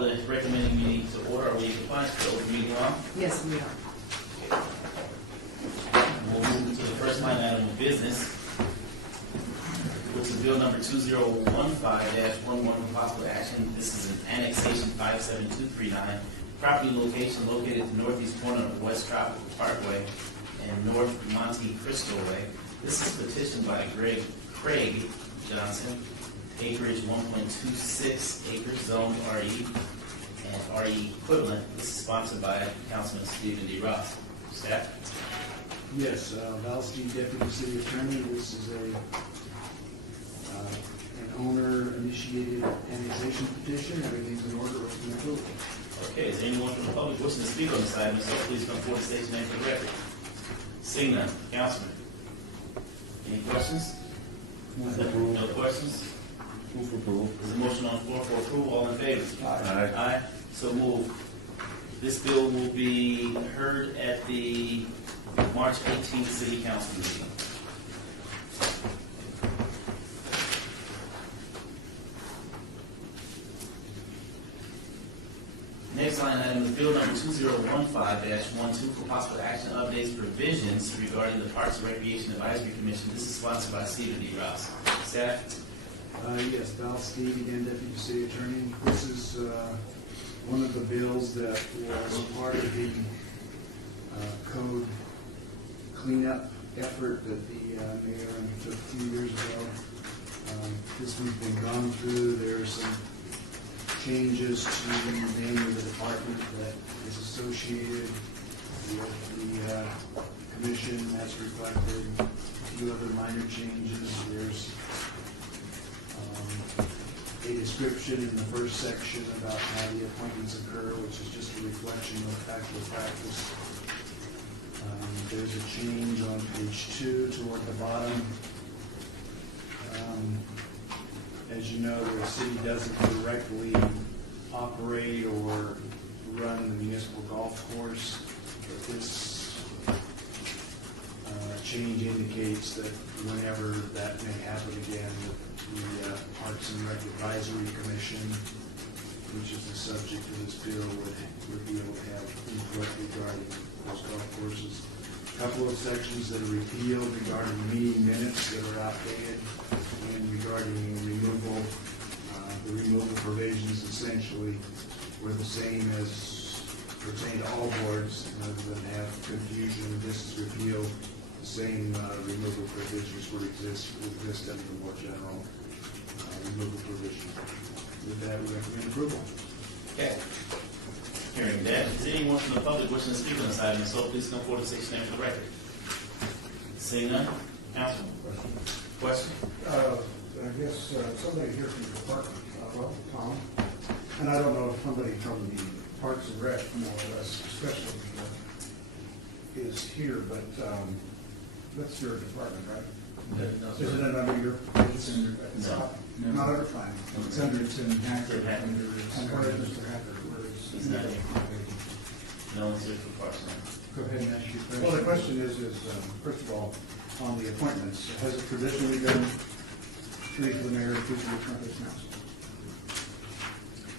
call the recommending meeting to order. Are we in compliance with the open meeting law? Yes, we are. We'll move to the first line item of business, which is bill number 2015-11 for possible action. This is an annexation 57239, property location located at the northeast corner of West Tropical Parkway and North Monte Cristo Way. This is petitioned by Craig Johnson, acreage 1.26 acres, zone RE and RE equivalent. This is sponsored by Councilman Stephen D. Ross. Staff? Yes, Valsky, Deputy City Attorney. This is an owner-initiated annexation petition. Everything's in order. Open approval. Okay, is there anyone from the public wishing to speak on this item? So please come forward and state your name for the record. Seeing none. Councilman? Any questions? Move for approval. No questions? Move for approval. There's a motion on the floor for approval. All in favor? Aye. Aye. So moved. This bill will be heard at the March 18th City Council meeting. Next line item is bill number 2015-12 for possible action updates provisions regarding the Parks and Recreation Advisory Commission. This is sponsored by Stephen D. Ross. Staff? Yes, Valsky, again, Deputy City Attorney. This is one of the bills that was part of the code cleanup effort that the mayor undertook a few years ago. This one's been gone through. There are some changes to the name of the department that is associated with the commission. That's reflected. A few other minor changes. There's a description in the first section about how the appointments occur, which is just a reflection of actual practice. There's a change on page 2 toward the bottom. As you know, the city doesn't directly operate or run the municipal golf course, but this change indicates that whenever that may happen again, the Parks and Rec Advisory Commission, which is the subject of this bill, would be able to have input regarding those golf courses. A couple of sections that are repealed regarding meeting minutes that are outdated, and regarding removal. The removal provisions essentially were the same as pertain to all boards, rather than have confusion. This is repealed. The same removal provisions will exist under the more general removal provision. With that, we recommend approval. Okay. Hearing that, is anyone from the public wishing to speak on this item? So please come forward and state your name for the record. Seeing none, Councilman. Question? I guess somebody here from the department, well, Tom, and I don't know if somebody from the Parks and Rec, more or less, especially, is here, but that's your department, right? No, Isn't it under your? It's under. No. Not under fine. It's under Tim Hacker. Tim Hacker. And where is Mr. Hacker? Where is? He's not here. No one's here for Parks and Rec. Go ahead and ask your question. Well, the question is first of all, on the appointments, has it traditionally been three for the mayor, two for the trumpet council?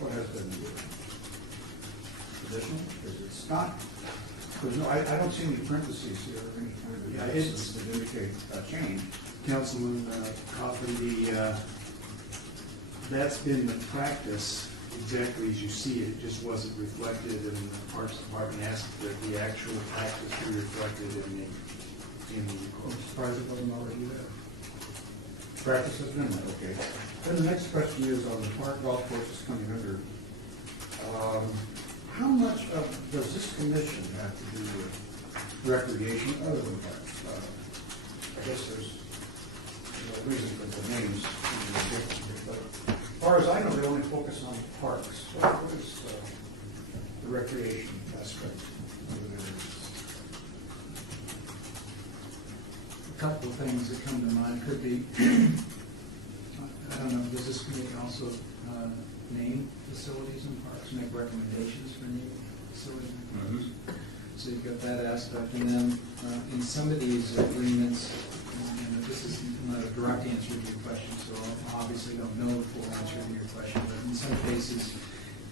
What has been traditional? It's not. There's no. I don't see any parentheses here or any kind of edits that indicate a change. Councilman Coffey, that's been the practice exactly as you see it. It just wasn't reflected, and the Parks Department asked that the actual practice be reflected in the I'm surprised it wasn't already there. Practice has been that, okay. Then the next question is on the park golf courses coming under. How much does this commission have to do with recreation other than parks? I guess there's no reason for the names to be different, but as far as I know, they only focus on parks. What is the recreation aspect over there? A couple of things that come to mind could be, I don't know, does this committee also name facilities and parks, make recommendations for new facilities and parks? So you've got that aspect, and then in some of these agreements, and this is not a direct answer to your question, so I obviously don't know the full answer to your question, but in some cases,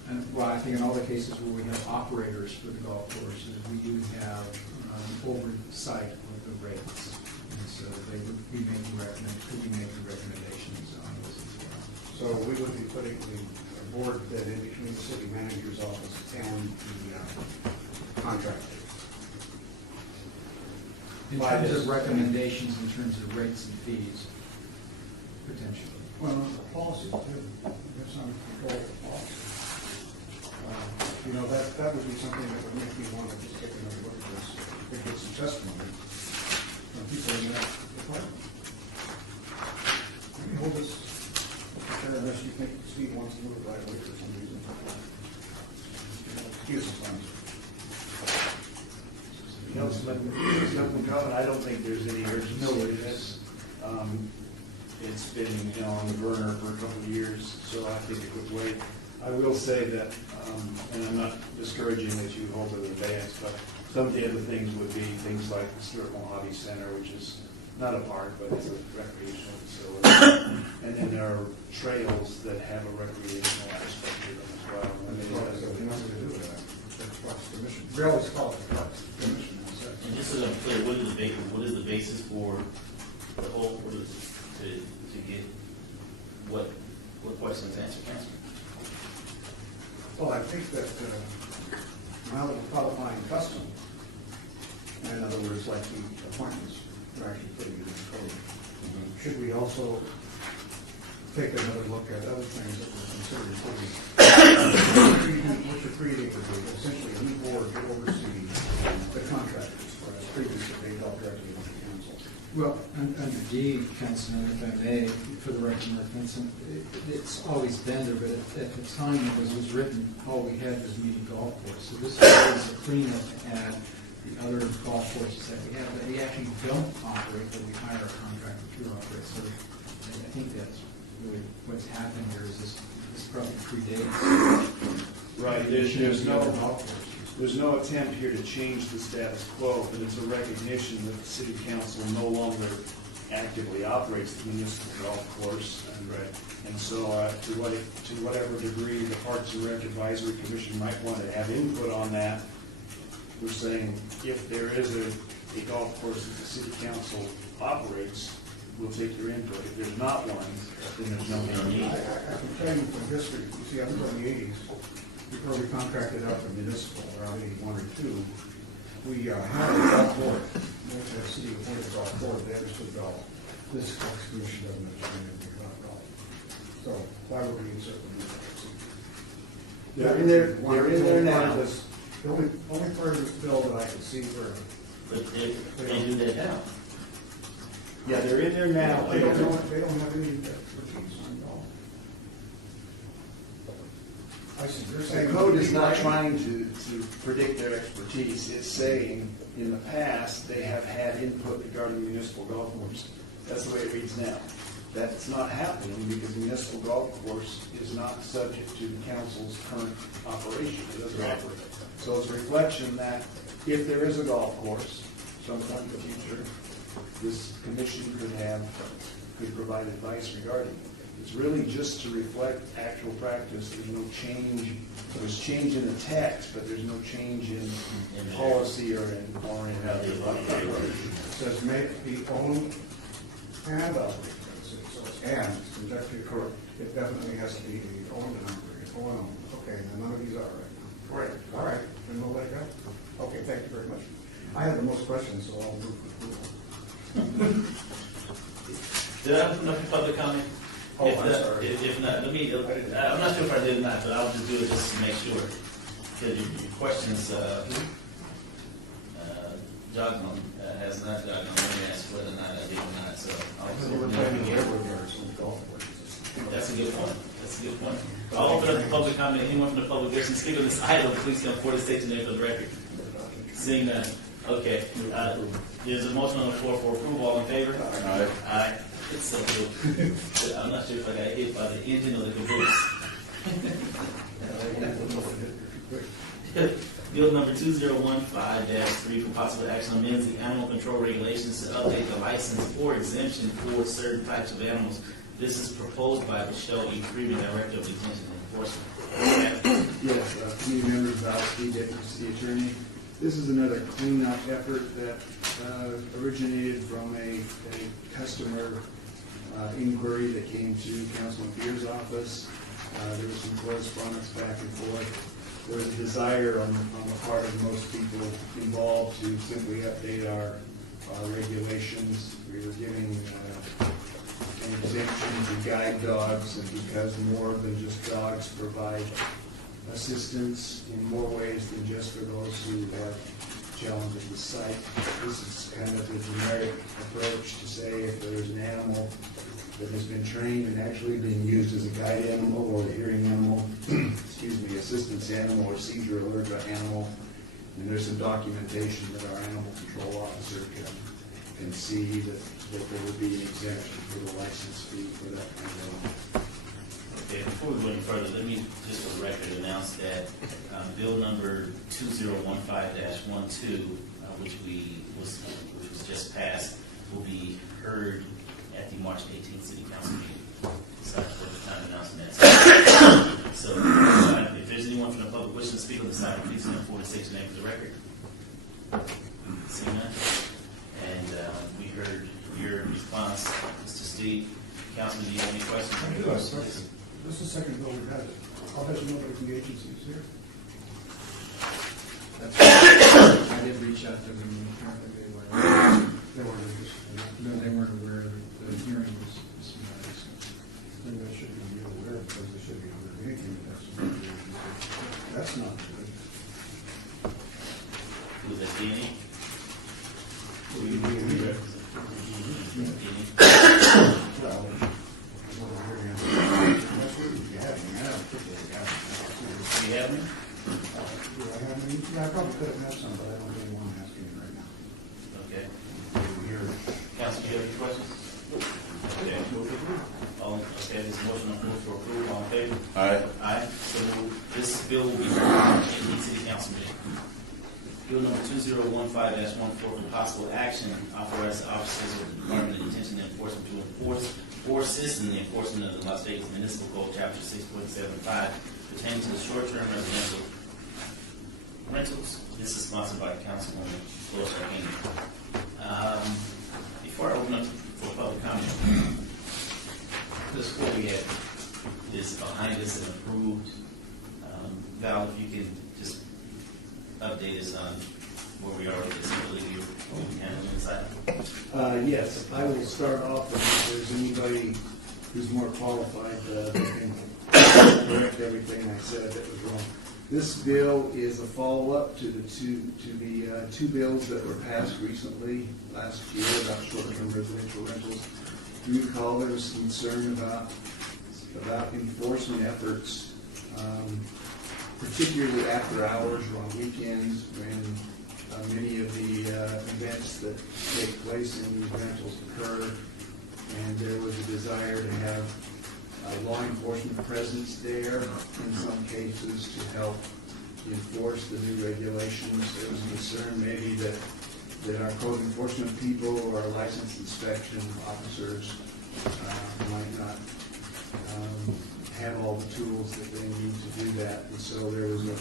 And, well, I think in all the cases where we have operators for the golf courses, we do have oversight of the rates. And so they would be making recommendations on this as well. So we would be putting the board bid in between the city manager's office and the contractor. In By terms this- of recommendations, in terms of rates and fees, potentially. Well, the policy too, there's some control of the policy. You know, that would be something that would make me want to just take another look at this, and get some testimony from people in that department. Let me hold this, unless you think Steve wants to move it right away for some reason. Excuse us, I'm Councilman Cohen, I don't think there's any urgency No in urgency. this. It's been, on the burner for a couple of years, so I think it would wait. I will say that, and I'm not discouraging that you hold it in advance, but some of the other things would be things like the Historical Hobby Center, which is not a park, but it's a recreational facility. And then there are trails that have a recreational aspect to them as well. I mean, it has a- nothing to do with that. That's Parks Commission. We always call it the Parks Commission. And just so I'm clear, what is the basis for the whole, to get what questions answered, Councilman? Well, I think that now that we're qualifying custom, in other words, like the appointments, we're actually putting it in the code. Should we also take another look at other things that we're considering putting? What you're creating would be essentially a new board to oversee the contractors, whereas previously they dealt directly with the council. Well, under D, Councilman, if I may, for the record, Mark Vincent, it's always been there, but at the time it was written, all we had was Meeting Golf Course. So this is always a cleanup to add the other golf courses that we have, that we actually don't operate, but we hire a contractor to operate. So I think that's really what's happened here is this probably predates. Right, the there's other no, golf courses. there's no attempt here to change the status quo, but it's a recognition that the city council no longer actively operates the municipal golf course. And so, to whatever degree the Parks and Rec Advisory Commission might want to have input on that, we're saying if there is a golf course that the city council operates, we'll take your input. If there's not one, then there's no need. I can tell you from history, you see, I'm from the 80s, before we contracted out for municipal, around 81 or 2, we had a golf board. We had a city appointed golf board, they understood golf. This Parks Commission doesn't understand anything about golf. So why would we insert them? They're in there- they're in there now. The only part of this bill that I could see for, But they do that now. Yeah, they're in there now. they don't have any expertise on golf. I see, you're The saying. code is not trying to predict their expertise. It's saying, in the past, they have had input regarding municipal golf course. That's the way it reads now. That's not happening because municipal golf course is not subject to the council's current operation. It doesn't operate. So it's a reflection that if there is a golf course, sometime in the future, this commission could provide advice regarding it. It's really just to reflect actual practice. There's no change. There's change in the text, but there's no change in policy or in how they operate. It says may be owned and operated. So it's and, it's conjecture. Correct. It definitely has to be owned and operated, owned. Okay, then none of these are right now. Correct. All right, then we'll let it go. Okay, thank you very much. I have the most questions, so I'll move for approval. Did I open up for public comment? Oh, If I'm not- sorry. If not, I'm not sure if I did or not, but I'll just do it just to make sure. Because your questions, jogged on, has not jogged on, let me ask whether or not I did or not, so. Because we're planning the railroad yards and golf courses. That's a good point. That's a good point. I'll open up the public comment. Anyone from the public wishing to speak on this item, please come forward and state your name for the record. Seeing none. Okay. There's a motion on the floor for approval. All in favor? Aye. Aye. It's so good. I'm not sure if I got hit by the engine or the caboose. Bill number 2015-3 for possible action amends the animal control regulations to update the license or exemption for certain types of animals. This is proposed by Michelle E. Freeman, Director of Detention and Enforcement. Steve Dickens, City Attorney. This is another cleanup effort that originated from a customer inquiry that came to Councilman Beer's office. There was some correspondence back and forth. There was a desire on the part of most people involved to simply update our regulations. We were giving an exemption to guide dogs, and because more than just dogs provide assistance in more ways than just for those who have challenges with sight. This is kind of a generic approach to say if there's an animal that has been trained and actually been used as a guide animal or a hearing animal, excuse me, assistance animal or seizure alert animal, and there's some documentation that our animal control officer can see that there would be an exemption for the license fee for that kind of animal. Okay, before we go any further, let me just for the record announce that bill number 2015-12, which was just passed, will be heard at the March 18th City Council meeting. Sorry for the time announcing that. So, if there's anyone from the public wishing to speak on this item, please come forward and state your name for the record. Seeing none? And we heard your response, Mr. Steve. Councilman, do you have any questions? I do have questions. This is the second bill we've had. I'll bet you nobody from the agency is here. I did reach out to them, and apparently they were, They weren't interested. no, they weren't aware that the hearing was tonight, so. Then they should be aware because they should be under the agency. That's not good. Was that Danny? Well, you mean, Danny? well, that's what you have. I don't particularly have. Do you have me? Do I have any? Yeah, I probably could have had some, but I don't really want to ask any right now. Okay. Here. Council, do you have any questions? Okay. Okay, there's a motion on the floor for approval. All in favor? Aye. Aye. So this bill will be heard in the City Council meeting. Bill number 2015-14 for possible action, authorize the officers of the Department of Detention and Enforcement to enforce or assist in the enforcement of the Las Vegas Municipal Code, Chapter 6.75, pertaining to the short-term residential rentals. This is sponsored by Councilwoman Flores Rahimi. Before I open up for public comment, this before we had this behind us and approved, Val, if you can just update us on where we are with this ability to handle this item. Yes, I will start off, and if there's anybody who's more qualified, they can correct everything I said that was wrong. This bill is a follow-up to the two bills that were passed recently last year about short-term residential rentals. You recall there was concern about enforcement efforts, particularly after hours or on weekends when many of the events that take place in these rentals occur, and there was a desire to have law enforcement presence there in some cases to help enforce the new regulations. There was concern maybe that our code enforcement people or our licensed inspection officers might not have all the tools that they need to do that. And so there was a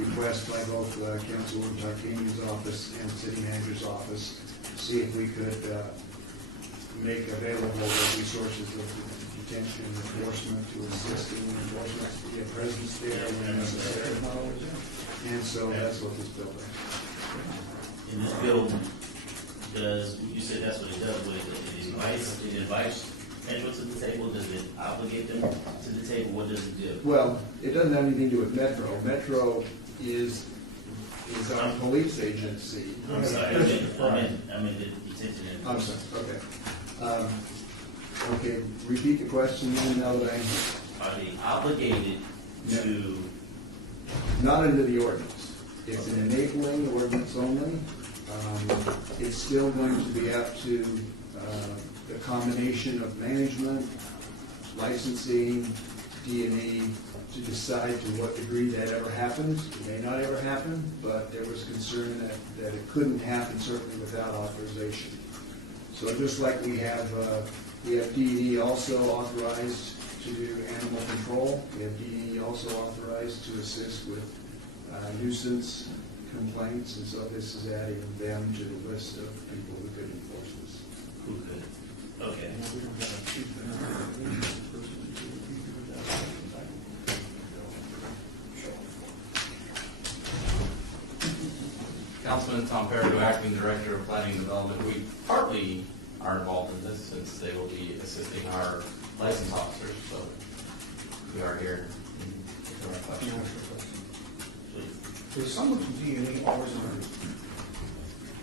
request by both Councilwoman Tarquini's office and the city manager's office to see if we could make available the resources of detention and enforcement to assist in enforcement, to be a presence there when necessary. And so that's what this bill does. And this bill does, you said that's what it does, what it invites Metro to the table, does it obligate them to the table, what does it do? Well, it doesn't have anything to do with Metro. Metro is our police agency. I'm sorry, I meant the detention and. I'm sorry, okay. Okay, repeat the question then, now that Are they obligated to, not under the ordinance. It's an enabling ordinance only. It's still going to be up to the combination of management, licensing, D&E, to decide to what degree that ever happens. It may not ever happen, but there was concern that it couldn't happen certainly without authorization. So just like we have D&E also authorized to do animal control, we have D&E also authorized to assist with nuisance complaints, and so this is adding them to the list of people who could enforce this. Who could? Okay. We don't have a chief person. Councilman Tom Perrigo, Acting Director of Planning and Development. We partly are involved in this since they will be assisting our license officers, so we are here. Is someone from D&E always on?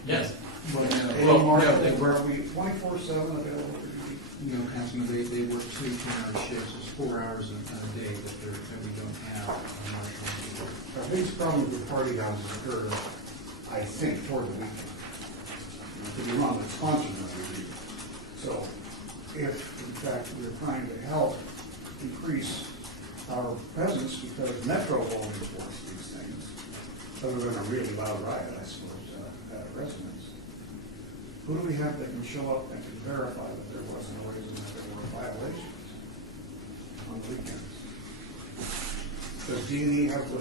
Yes. Anymore, no, they were we 24/7 available for duty? No, Councilman, they work 2 10-hour shifts, it's 4 hours a day that we don't have. Our biggest problem with party houses occur, I think, toward the weekend. I could be wrong, but sponsors not every week. So if, in fact, we're trying to help increase our presence because Metro won't enforce these things, other than a really loud riot, I suppose, at a residence, who do we have that can show up and can verify that there wasn't a reason that there were violations on the weekends? Does D&E have the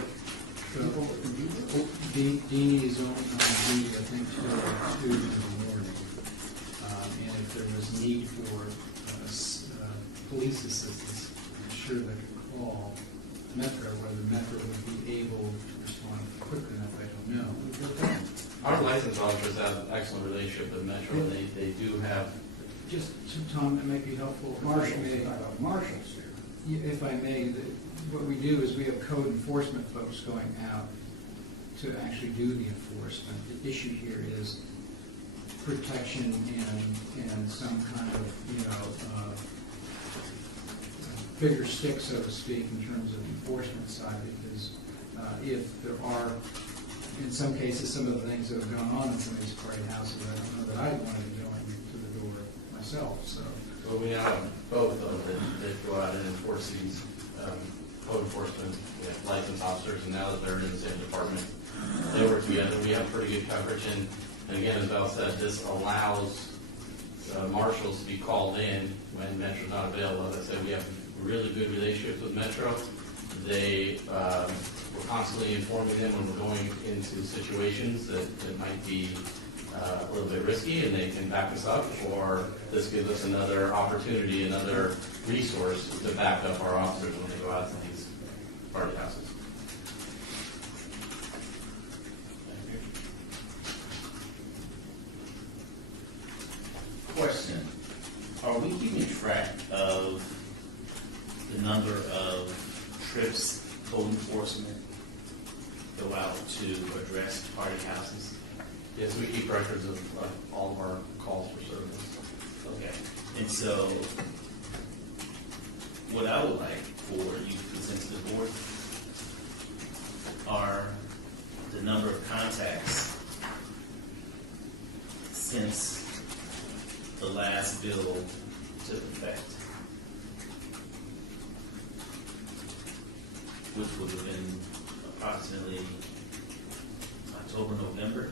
people that can do that? Deanie is on duty, I think, till 2 in the morning. And if there was need for police assistance, I'm sure they could call Metro. Whether Metro would be able to respond quick enough, I don't know. Our license officers have an excellent relationship with Metro. They do have, Just, Tom, it might be helpful. if I Marshals, may- I have marshals here. If I may, what we do is we have code enforcement folks going out to actually do the enforcement. The issue here is protection and some kind of, bigger stick, so to speak, in terms of enforcement side, because if there are, in some cases, some of the things that have gone on in some of these party houses, I don't know that I'd want to be going to the door myself, so. well, we have both of them that go out and enforce these code enforcement license officers, and now that they're in the same department, they work together. We have pretty good coverage, and again, as Val said, this allows marshals to be called in when Metro's not available. As I said, we have really good relationships with Metro. We're constantly informing them when we're going into situations that might be a little bit risky, and they can back us up, or this gives us another opportunity, another resource to back up our officers when they go out to these party houses. Question, are we keeping track of the number of trips code enforcement go out to address party houses? Yes, we keep records of all of our calls for service. Okay, and so what I would like for you to present to the board are the number of contacts since the last bill took effect, which would have been approximately October, November,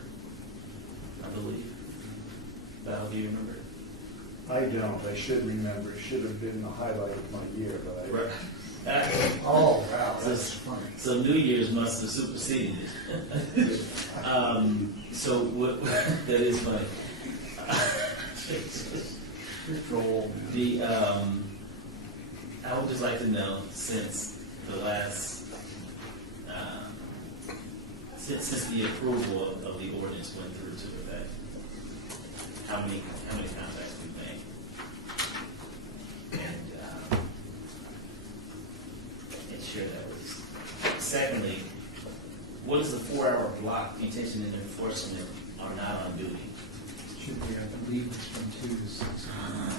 I believe. Val, do you remember? I don't, I should remember, it should have been the highlight of my year, but I. Right. Oh, wow, that's funny. So New Year's must have superseded it. So what, that is funny. Troll. I would just like to know, since the last, since the approval of the ordinance went through to effect, how many contacts we've made? And share that with us. Secondly, what is the 4-hour block detention and enforcement are not on duty? Should be, I believe it's from 2 to 6. I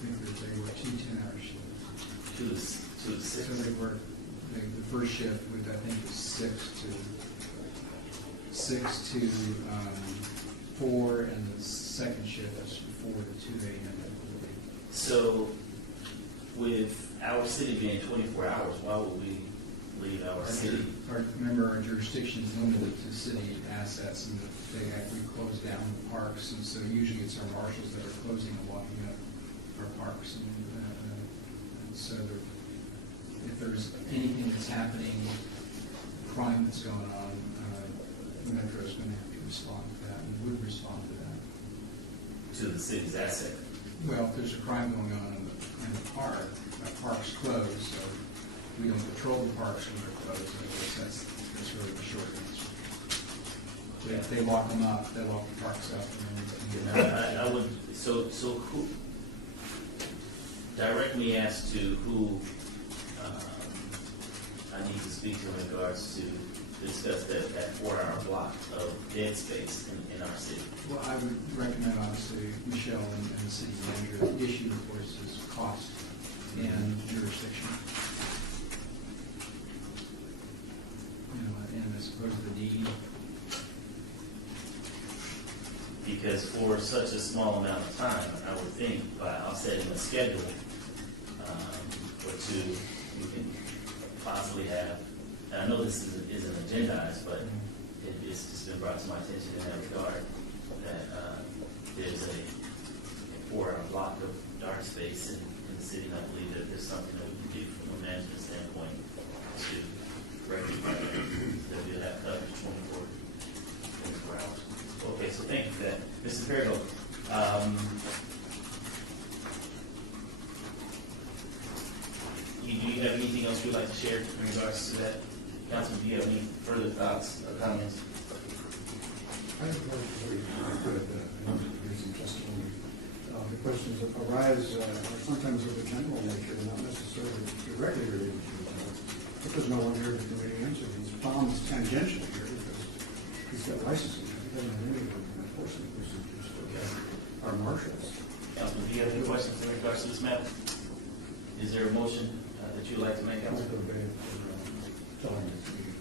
think that they were 2 10-hour shifts. 2 to 6? So they were, the first shift would, I think, was 6 to 4, and the second shift was from 4 to 2 a.m., I believe. So with our city being 24 hours, why would we leave our city? Remember, our jurisdiction is limited to city assets, and we close down parks, and so usually it's our marshals that are closing and walking up our parks. And so if there's anything that's happening crime that's going on, Metro's going to have to respond to that, and would respond to that. To the city's asset. Well, if there's a crime going on in the park, that park's closed, so we don't patrol the parks when they're closed. I guess that's really the short answer. If they lock them up, they lock the parks up, and then we can get out. I would, so who, direct me as to who I need to speak to in regards to discuss that 4-hour block of dead space in our city. Well, I would recommend, obviously, Michelle and the city manager. The issue, of course, is cost and jurisdiction. You know, and I suppose the deed. Because for such a small amount of time, I would think by setting a schedule or two, we can possibly have, and I know this isn't agendized, but it's just been brought to my attention in that regard, that there's a 4-hour block of dark space in the city, and I believe that there's something that we can do from a management standpoint to rectify that, that we'll have coverage 24 hours. Okay, so thank you for that. Mr. Perigo, do you have anything else you'd like to share in regards to that? Councilman, do you have any further thoughts or comments? I have one for you. I could hear some testimony. The questions that arise are sometimes of a general nature, and not necessarily directly related to each other. But there's no one here that can really answer these. Tom's tangential here because he's got licensing. He doesn't have any enforcement procedures for our marshals. Councilman, do you have any questions in regards to this matter? Is there a motion that you'd like to make, I'll Councilman? go back for telling this meeting.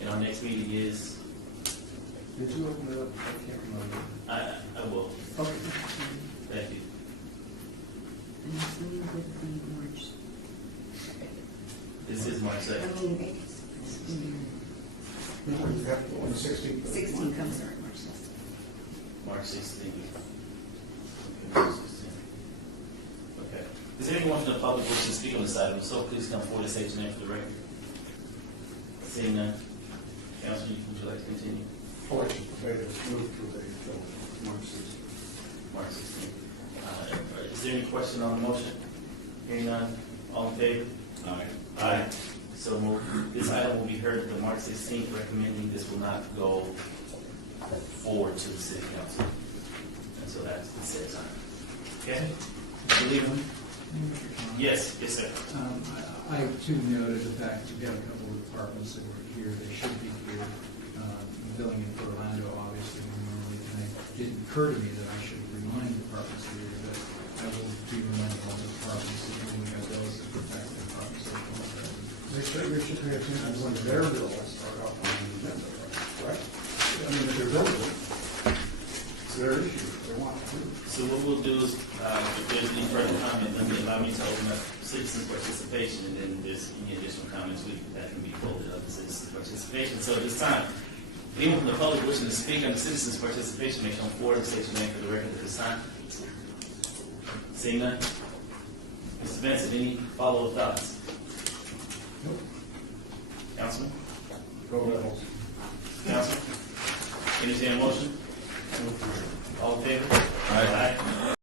And our next meeting is, Did you open it up? I can't remember. I will. Okay. Thank you. The next meeting would be March. This is March 2nd. No, you have to go on the 16th. 16 comes out March 6th. March 16th. Okay, March 16th. Okay. Is there anyone from the public wishing to speak on this item? So please come forward and state your name for the record. Seeing none. Councilman, would you like to continue? Oh, I should say this, move to the March 16th. March 16th. Is there any question on the motion? Hearing none, all in favor? Aye. Aye. So moved. This item will be heard at the March 16th, recommending this will not go forward to the city council. And so that's the set time. Okay? Believe me? Yes, yes, sir. I too noted the fact that we've got a couple of departments that were here, they should be here. Billing in for Orlando, obviously, normally, and it didn't occur to me that I should remind departments here, but I will be reminding all the departments that when we have those that protect the departments. They should pay attention to when their bills are up on the agenda, right? I mean, if they're building, it's their issue, if they want to. So what we'll do is, if there's any further comment, let me allow me to open up citizens' participation, and then there's any additional comments that can be folded up to citizens' participation. So at this time, anyone from the public wishing to speak on the citizens' participation may come forward and state your name for the record at this time. Seeing none? Mr. Benson, any follow-up thoughts? Nope. Councilman? Go Rebels. Councilman? Entertain a motion? All in favor? Aye.